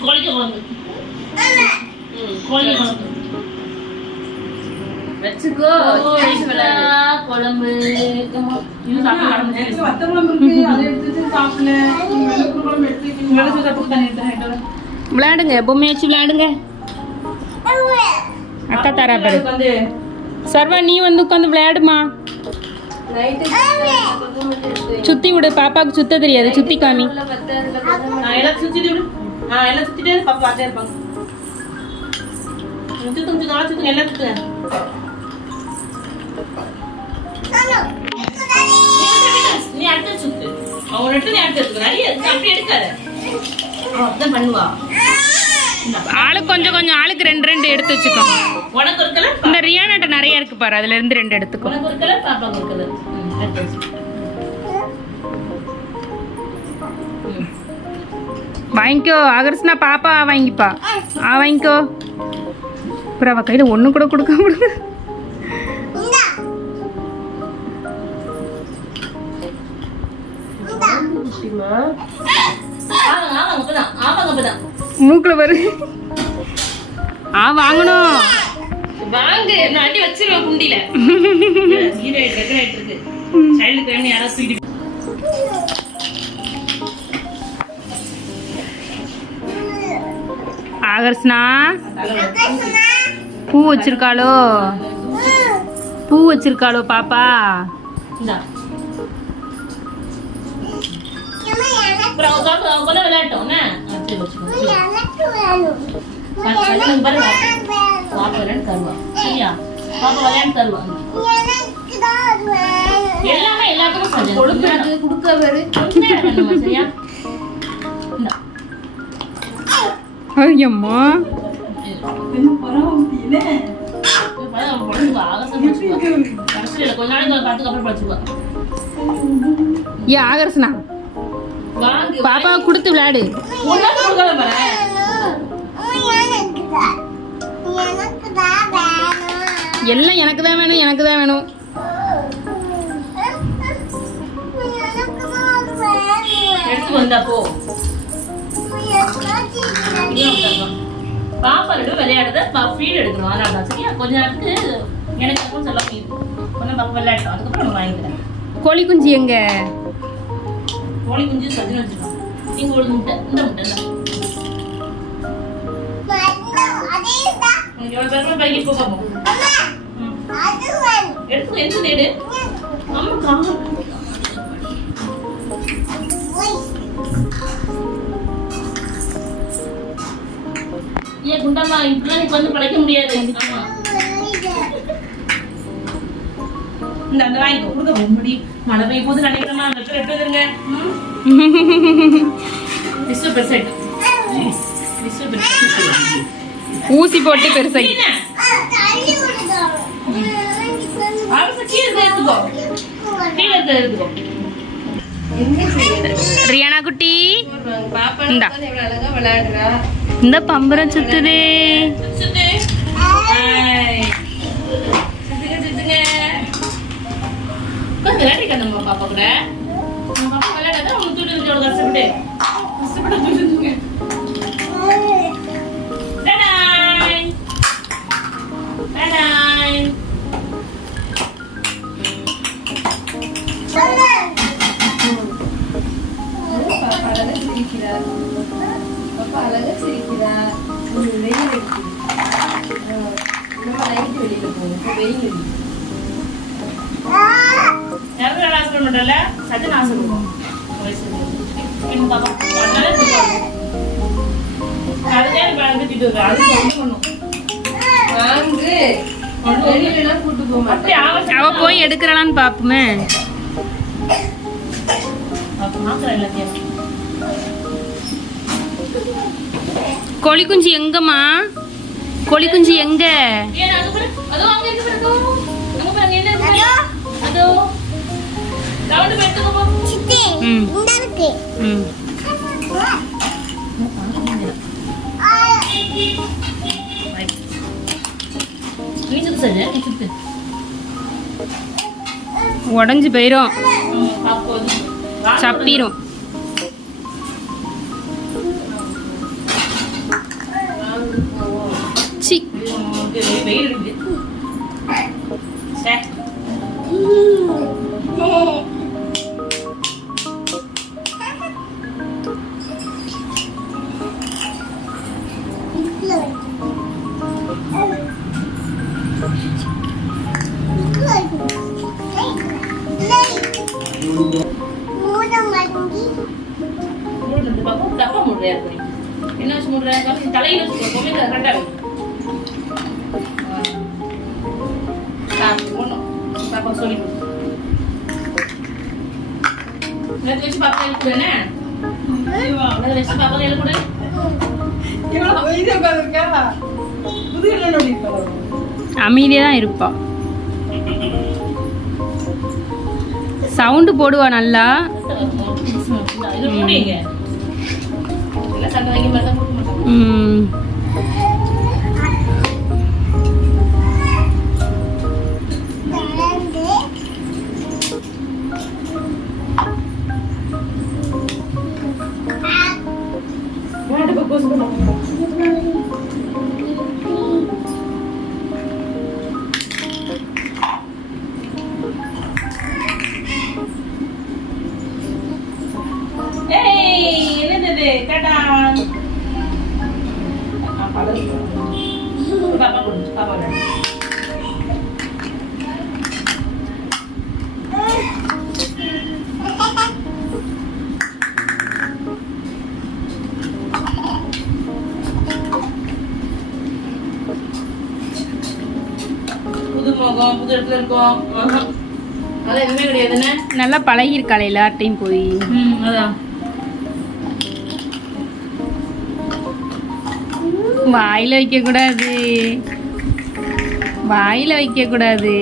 கோழிக்கு குழம்பு கோழிக்கு குழம்பு வச்சுக்கோ குழம்பு வத்த குழம்பு இருக்கு அதை எடுத்துட்டு சாப்பிடல விளையாடுங்க பொம்மை வச்சு விளையாடுங்க அக்கா தாரா பாரு சர்வா நீ வந்து உட்காந்து விளையாடுமா சுத்தி விடு பாப்பாவுக்கு சுத்த தெரியாது சுத்தி காமி எல்லாம் சுத்திட்டு விடு எல்லாம் சுத்திட்டே பாப்பா பார்த்தே இருப்பாங்க சுத்துங்க எல்லாம் சுத்துங்க நீ அடுத்த சுத்து அவன் ரெட்டு நீ அடுத்து எடுத்துக்க நிறைய அப்படி எடுக்காத அவன் பண்ணுவா ஆளுக்கு கொஞ்சம் கொஞ்சம் ஆளுக்கு ரெண்டு எடுத்து வச்சுக்கோ உனக்கு ஒரு கலர் இந்த ரியானாட்ட நிறைய இருக்கு பாரு அதுல இருந்து 2 எடுத்துக்கோ உனக்கு ஒரு கலர் பாப்பாக்கு ஒரு கலர் வாங்கிக்கோ அகர்ஸ்னா பாப்பா வாங்கிப்பா வாங்கிக்கோ அப்புறம் அவ கையில ஒண்ணு கூட கொடுக்க முடியாது மூக்குல வரு வாங்கணும் வாங்க நான் அடி வச்சிருவேன் குண்டில ஹீரோ டெக்கரேட் இருக்கு சைல்டுக்கு வேணும் யாரா சீடி ஆகர்ஸ்னா பூ வச்சிருக்காளோ பாப்பா இந்தா விளையாட்டோம் எல்லாமே எல்லாத்துக்கும் கொடுக்க சரியா ஐயம்மா ஆகர்ஸ்னா பாப்பா கொடுத்து விளையாடு எல்லாம் எனக்கு தான் வேணும் எடுத்து வந்தா போ பாப்பா விளையாடுறத ஃபீல் எடுக்கணும் அதனால சரியா கொஞ்ச நேரத்துக்கு எனக்கு சொல்ல கொஞ்சம் பாப்பா விளையாட்டோம் அதுக்கப்புறம் நம்ம வாங்கிக்கிறேன் கோழி குஞ்சு எங்க கோழி குஞ்சு சஜின வச்சிருக்கோம் நீங்க ஒரு முட்டை இந்த முட்டை எவ்வளவு பேருமே பைக்கு போகாமோ எடுத்து எந்த தேடு அம்மா ஏன் குண்டம்மா இப்பெல்லாம் நீ வந்து படைக்க முடியாது இந்த அந்த வாங்கி கொடுக்க முடி மழை பெய்யும் போது நினைக்கிறமா அந்த பேர் எடுத்துருங்க ஊசி போட்டு பெருசாகி ரியானா குட்டி இந்த பம்பரம் சுத்துது பாப்பா கூட பாப்பா விளையாடாத அவங்க தூட்டு கஷ்டப்பட்டு அவ போய் எடுக்கிறான்னு பாப்போமே கோழி குஞ்சு எங்கம்மா கோழி குஞ்சு எங்க உடஞ்சு போயிரும் சப்பிரும் சி வெயில் இருக்குது. சே. மூடுறது பாப்பா, தப்பா மூடுறியா இருக்கு. என்ன வச்சு மூடுற? தலையில வச்சு எப்பவுமே கரெக்டா வை. ஒண்ணும் பாப்பா சொல்லி நேற்று வச்சு பாப்பா எழுப்புறேனே. நேற்று வச்சு பாப்பா எழுப்புறே. அமைதியா தான் இருப்பா. சவுண்டு போடுவா நல்லா. இது மூடிங்க. எல்லாம் சண்டை வாங்கி மாதிரி தான் போட்டு மாட்டோம். என்னது கேட்டா பாப்பா கொடுத்து பாப்பா புது முகம் புது இடத்துல இருக்கும். அதான் எதுவுமே கிடையாதுன்னு நல்லா பழகிருக்காள் எல்லார்ட்டையும் போய். அதான் வாயில வைக்க கூடாது, வாயில வைக்க கூடாது.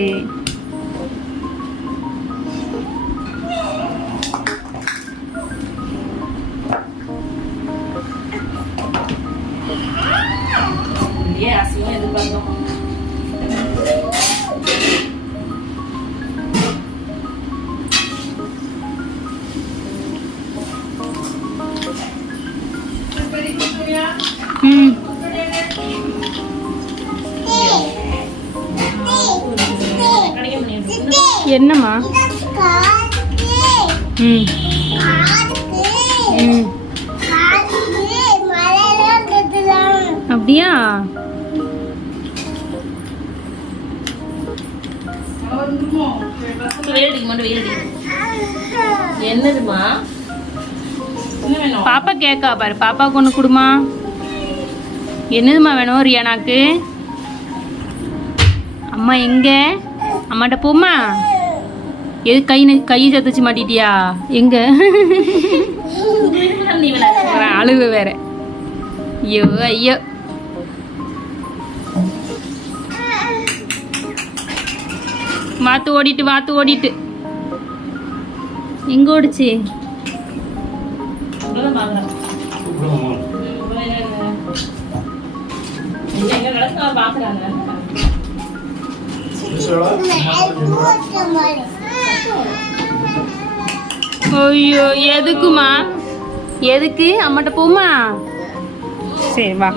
ஏன் அசிங்கம் எதிர்பார்த்தோம். என்னம்மா? அப்படியா? என்னதுமா? பாப்பா கேக்கா பாரு. பாப்பாவுக்கு ஒன்று கொடுமா. என்னதுமா வேணும் ரியானாக்கு? அம்மா எங்க? அம்மாட்ட போம்மா. எது கை சத்துச்சு மாட்டிட்டியா? எங்க அழுவு வேற. ஐயோ ஐயோ. வாத்து ஓடிட்டு எங்க ஓடிச்சு? ஐயோ எதுக்குமா? எதுக்கு? அம்மாட்ட போமா. சரி வா.